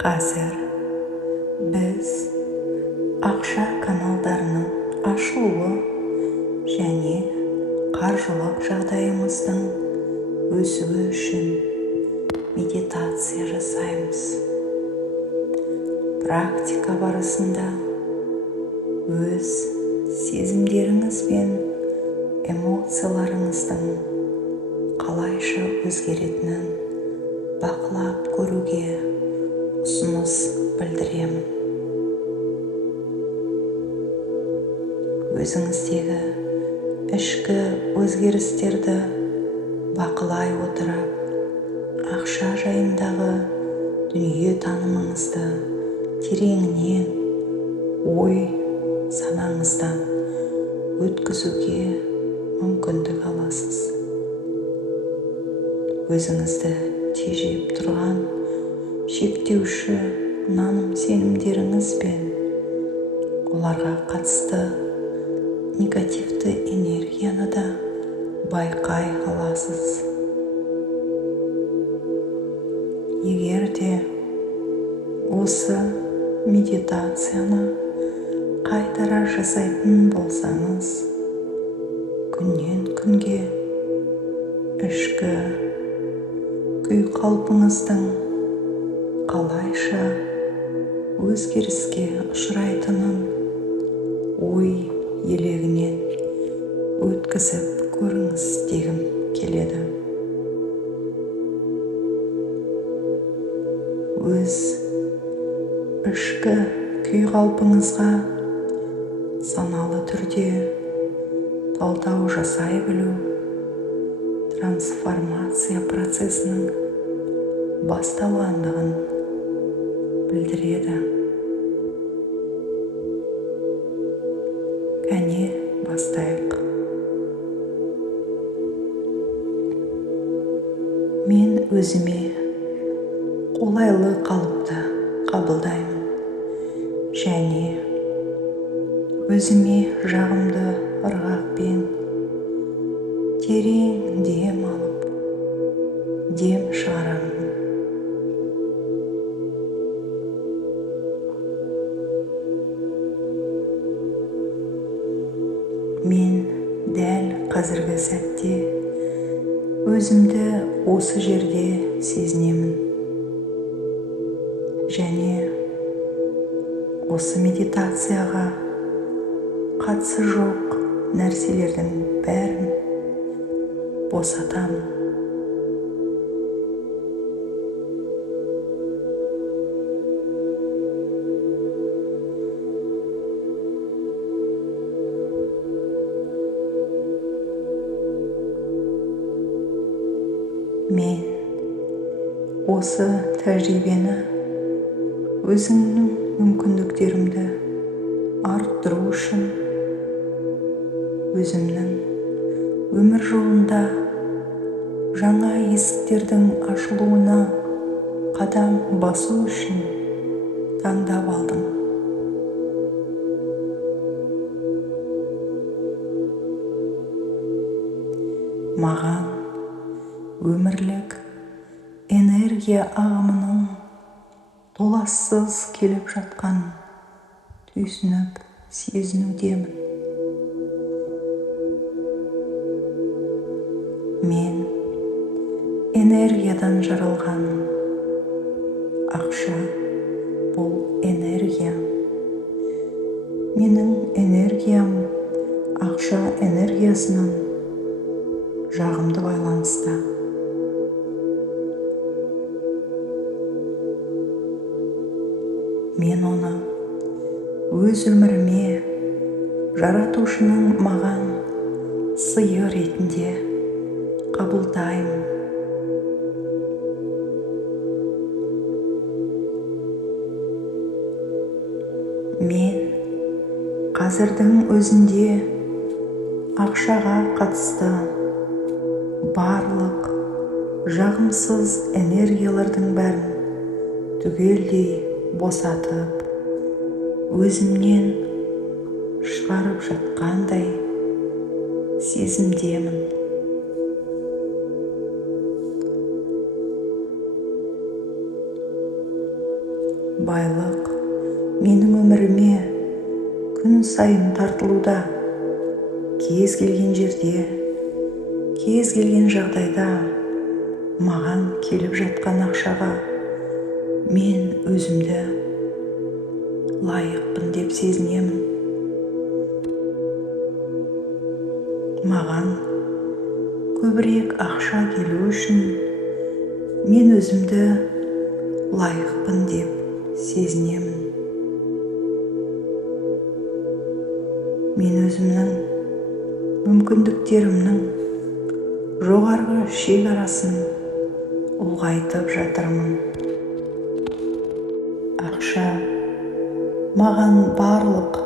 Қазір біз ақша каналдарының ашылуы және қаржылық жағдайымыздың өсуі үшін медитация жасаймыз. Практика барысында өз сезімдеріңіз бен эмоцияларыңыздың қалайша өзгеретінін бақылап көруге ұсыныс білдіремін. Өзіңіздегі ішкі өзгерістерді бақылай отырып, ақша жайындағы дүние танымыңызды тереңінен ой санаңыздан өткізуге мүмкіндік аласыз. Өзіңізді тежеп тұрған шектеуші наным сенімдеріңіз бен оларға қатысты негативті энергияны да байқай аласыз. Егер де осы медитацияны қайтара жасайтын болсаңыз, күннен күнге ішкі күй қалпыңыздың қалайша өзгеріске ұшырайтынын ой елегінен өткізіп көріңіз дегім келеді. Өз ішкі күй қалпыңызға саналы түрде талдау жасай білу трансформация процесінің басталғандығын білдіреді. Кәне бастайық. Мен өзіме қолайлы қалыпты қабылдаймын және өзіме жағымды ырғақпен терең дем алып, дем шығарамын. Мен дәл қазіргі сәтте өзімді осы жерде сезінемін және осы медитацияға қатысы жоқ нәрселердің бәрін босатамын. Мен осы тәжірибені өзімнің мүмкіндіктерімді арттыру үшін өзімнің өмір жолында жаңа есіктердің ашылуына қадам басу үшін таңдап алдым. Маған өмірлік энергия ағымының толассыз келіп жатқан түйсініп сезінудемін. Мен энергиядан жаралғанмын. Ақша бұл энергия. Менің энергиям ақша энергиясынан жағымды байланыста. Мен оны өз өміріме жаратушының маған сыйы ретінде қабылдаймын. Мен қазірдің өзінде ақшаға қатысты барлық жағымсыз энергиялардың бәрін түгелдей босатып, өзімнен шығарып жатқандай сезімдемін. Байлық менің өміріме күн сайын тартылуда. Кез келген жерде, кез келген жағдайда маған келіп жатқан ақшаға мен өзімді лайықпын деп сезінемін. Маған көбірек ақша келу үшін мен өзімді лайықпын деп сезінемін. Мен өзімнің мүмкіндіктерімнің жоғарғы шекарасын ұлғайтып жатырмын. Ақша маған барлық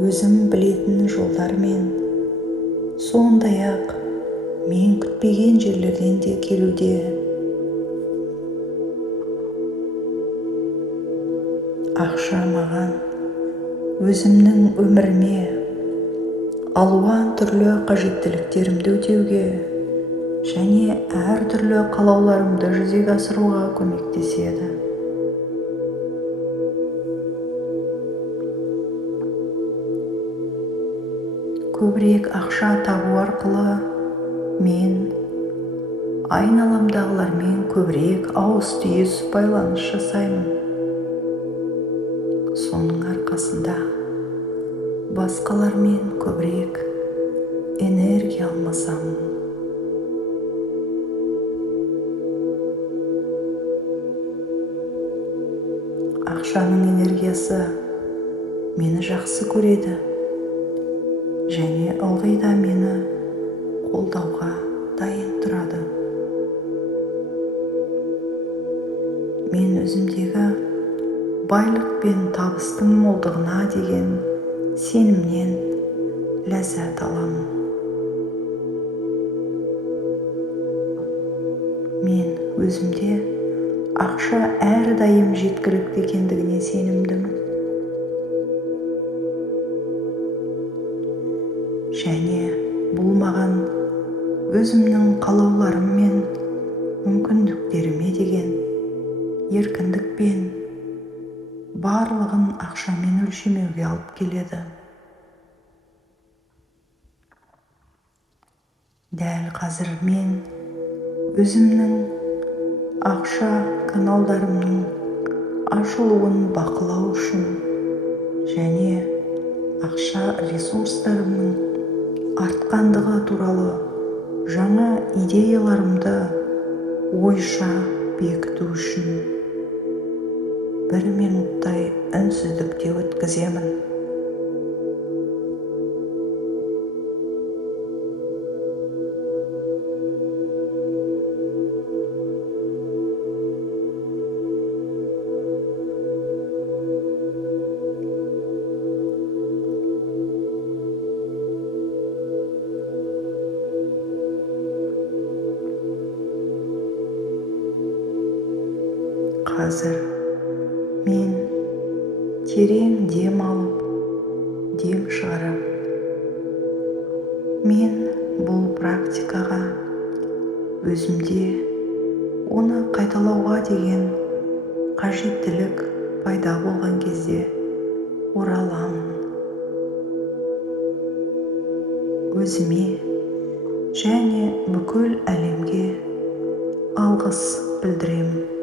өзім білетін жолдармен, сондай-ақ мен күтпеген жерлерден де келуде. Ақша маған өзімнің өміріме алуан түрлі қажеттіліктерімді өтеуге және әр түрлі қалауларымды жүзеге асыруға көмектеседі. Көбірек ақша табу арқылы мен айналамдағылармен көбірек ауыс-түйіс байланыс жасаймын. Соның арқасында басқалармен көбірек энергия алмасамын. Ақшаның энергиясы мені жақсы көреді және ылғи да мені қолдауға дайын тұрады. Мен өзімдегі байлық пен табыстың молдығына деген сенімнен ләззат аламын. Мен өзімде ақша әрдайым жеткілікті екендігіне сенімдімін. Және бұл маған өзімнің қалауларым мен мүмкіндіктеріме деген еркіндік пен барлығын ақшамен өлшемеуге алып келеді. Дәл қазір мен өзімнің ақша каналдарымның ашылуын бақылау үшін және ақша ресурстарымның артқандығы туралы жаңа идеяларымды ойша бекіту үшін 1 минуттай үнсіздікте өткіземін. Қазір мен терең дем алып, дем шығарам. Мен бұл практикаға өзімде оны қайталауға деген қажеттілік пайда болған кезде ораламын. Өзіме және бүкіл әлемге алғыс білдіремін.